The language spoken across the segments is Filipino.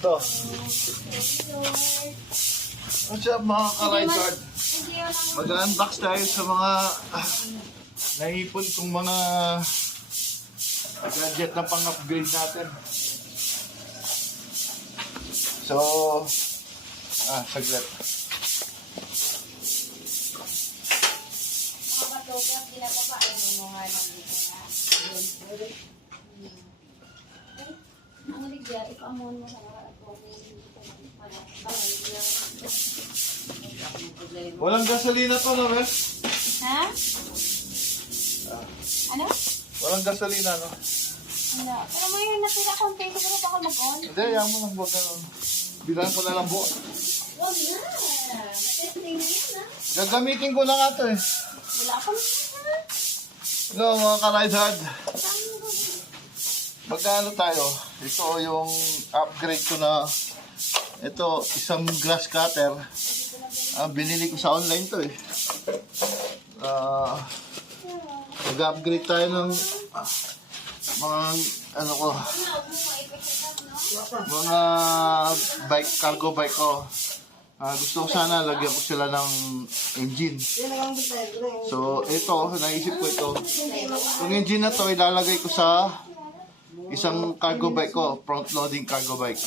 Ito. What's up mga ka-Rizard? Mag-unbox tayo sa mga ah, naipon kong mga gadget na pang-upgrade natin. So, ah, saglit. Ang ligya, ipaamon mo sa mga Walang gasolina to, no, Mel? Ha? Ano? Walang gasolina, no? Ano? Pero may natira konti, siguro ba ako mag-on? Hindi, yan mo lang huwag ganun. Bilang ko na lang buo. Huwag na! Matesting na yan, ha? Gagamitin ko na nga to eh. Wala akong ha? No, mga ka-Rizard. Saan mo ba? Magkano tayo? Ito yung upgrade ko na ito, isang glass cutter. Ah, binili ko sa online to eh. Ah, mag-upgrade tayo ng mga ano ko, mga bike, cargo bike ko. Ah, gusto ko sana lagyan ko sila ng engine. So, ito, naisip ko ito. Yung engine na to, ilalagay ko sa isang cargo bike ko, front loading cargo bike.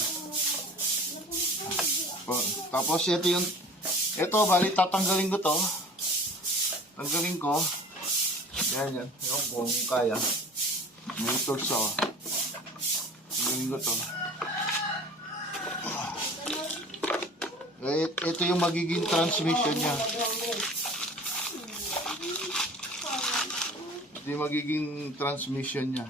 Oh, Tapos ito yung ito bali tatanggalin ko to. Tanggalin ko. Yan yan. Yung kung kaya. May tools ako. Tanggalin ko to. Eh, ito yung magiging transmission niya. Ito yung magiging transmission niya.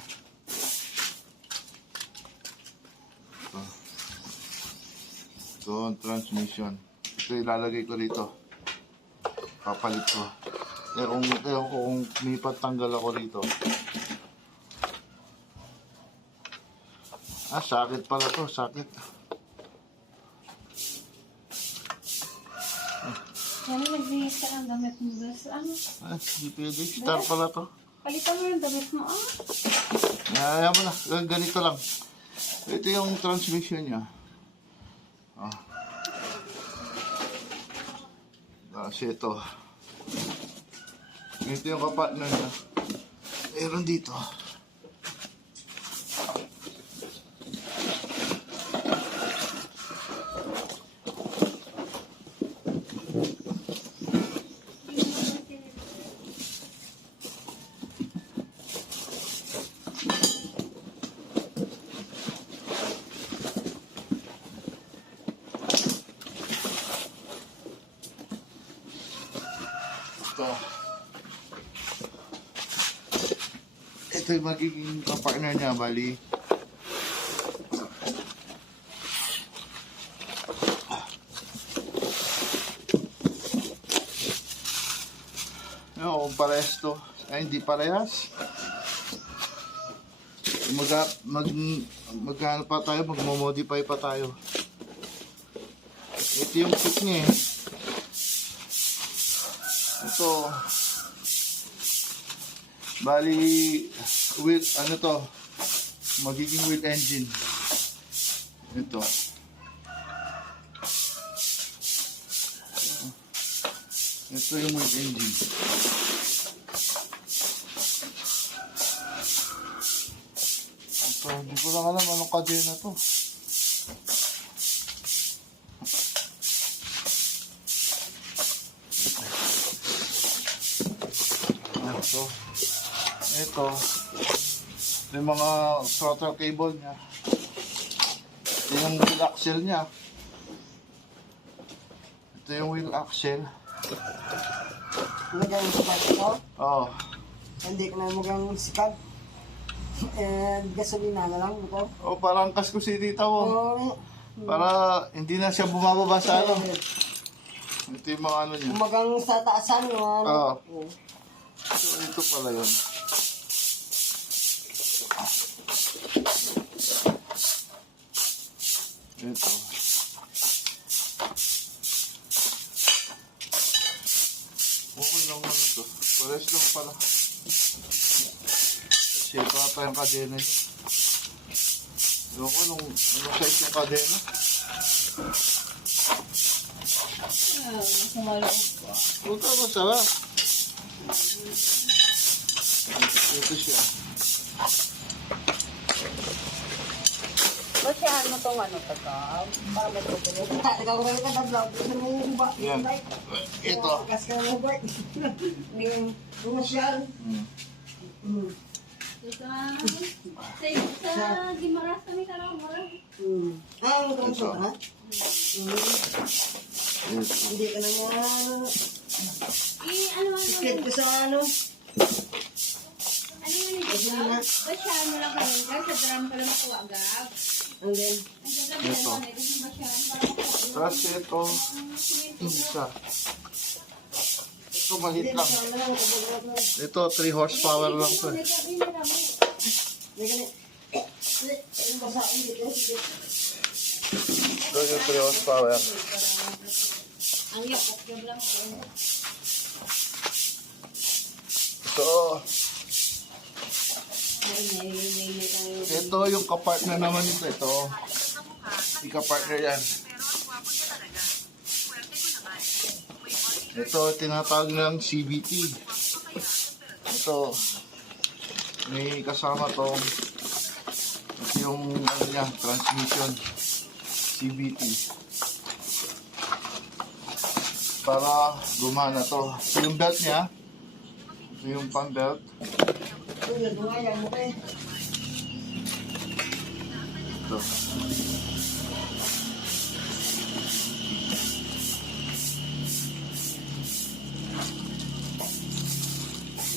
Ito ang transmission. Ito ilalagay ko rito. Papalit ko. Eh, kung, eh, kung may patanggal ako rito. Ah, sakit pala to. Sakit. Ano nagbihis ka ng damit mo, bes? Ano? Ah, hindi pwede. Star pala to. Palitan mo yung damit mo, ah? Kaya mo na. Gan- Ganito lang. Ito yung transmission niya. Kasi ito. Ito yung kapatner niya. Meron dito. Ito. Ito yung magiging kapartner niya, bali. Kung parehas to. Ay, hindi parehas. Mag, mag, mag, pa tayo, magmo-modify pa tayo. Ito yung kit niya eh. Ito. Bali, wheel, ano to? Magiging wheel engine. Ito. Ito yung wheel engine. Ito, hindi ko lang alam anong kadena to. Ito. Ito. Yung mga throttle cable niya. Ito yung wheel axle niya. Ito yung wheel axle. Mugang sikat ito. Oh. Hindi ka na mugang sikat. And gasolina na lang ito. Oh, parang kasko si tita ko. Oh, Para hindi na siya bumababa sa ano. Ito yung mga ano niya. Mugang sa taasan. Oo. Oh. So, ito pala yun. Ito. Okay lang ano to. Pares lang pala. Ito ata yung kadena niya. Ewan ko nung ano size yung kadena. Ah, mas maloob ko. Puta ko sarap. Ito siya. Ba't siya ano tong ano to? Para may tutulog. Ikaw ko ka na vlog. Gusto mo yung ba? Yan. Ito. Kas ka na ba? Bumasyal. Hmm. Hmm. Sa, Gimaras kami karang mara. Hmm. Ah, ano ka Ito. ha? Hmm. Ito. Hindi ka na nga. Ano ano? Skip ko sa ano. Ano nga ni Jacob? Ba't siya ano lang kayo? Kasi sa drum pala makuha agad. Ang gagawin Ito. ano, ito sa basyan para makuha. Tapos ito, isa. Ito maliit hindi lang. Ito, 3 horsepower lang to. ka. Ito yung 3 horsepower. Ang yakok yung lang. Ito, ito yung kapartner naman ito. Ito, ika-partner yan. Ito, tinatawag ng CVT. Ito, may kasama tong yung ano niya, transmission CVT. Para gumana to. Ito yung belt niya. Yung pang belt. Ito.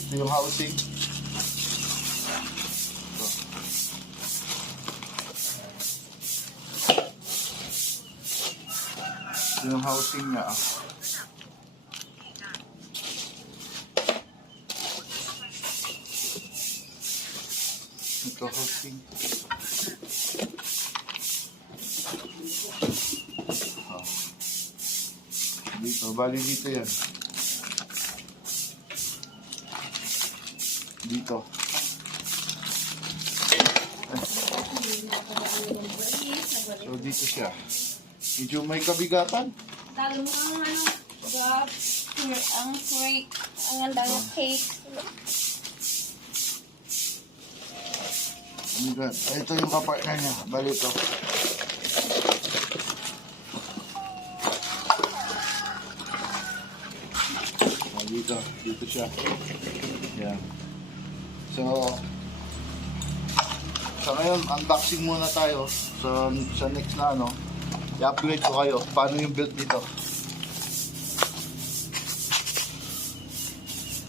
Ito yung housing. Ito. Ito yung housing niya. ah. Ito housing. Ah. Dito, bali dito yan. Dito. So dito siya. Medyo may kabigatan. Talo mo ang ano, ang freak, ang ganda ng cake. Ay, Ito yung kapartner niya. Bali ito. Ah, dito. Dito siya. Yan. So, sa ngayon, unboxing muna tayo. So, sa next na ano, i-upgrade ko kayo. Paano yung build dito.